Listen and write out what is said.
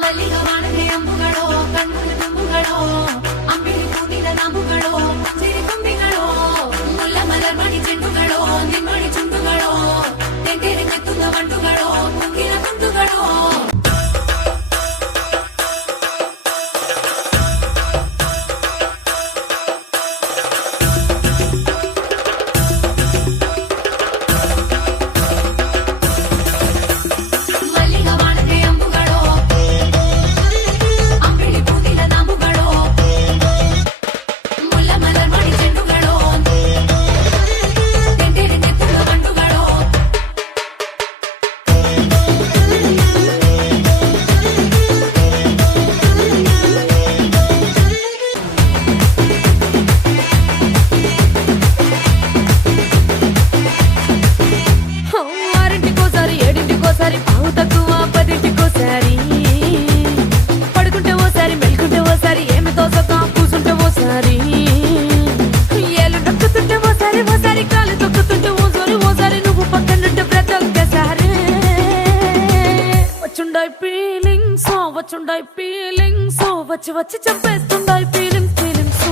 ಮಲ್ಲಿಗ ವಾಣಗೆ ಅಂಬುಗಳೋ ಕಣ್ಣುಗಳ ತುಂಬುಗಳೋ ಅಂಬಿಳಿ ಹೂವಿನ ನಾಂಬುಗಳೋ ಸಿರಿ ತುಂಬಿಗಳೋ ಮುಲ್ಲ ಮಲರ್ ಮಣಿ ಚೆಂಡುಗಳೋ ನಿಮ್ಮಡಿ ಚುಂಡುಗಳೋ ತೆಂಟೆರೆ ಕೆತ್ತುದ ಬಂಡುಗಳೋ ಮುಂಗಿನ ಕುಂಟುಗಳೋ పడుకుంటే ఓసారి మెలుకుంటే ఓసారి ఏమి తోసక కూసుంటే ఓసారి ఏలు నొక్కుతుంటే ఓసారి ఓసారి కాలు తొక్కుతుంటే ఓసారి నువ్వు పక్కనుంటే ప్రతి ఒక్కసారి వచ్చుండాయి ఫీలింగ్స్ వచ్చి వచ్చి చంపేస్తుండాయి ఫీలింగ్స్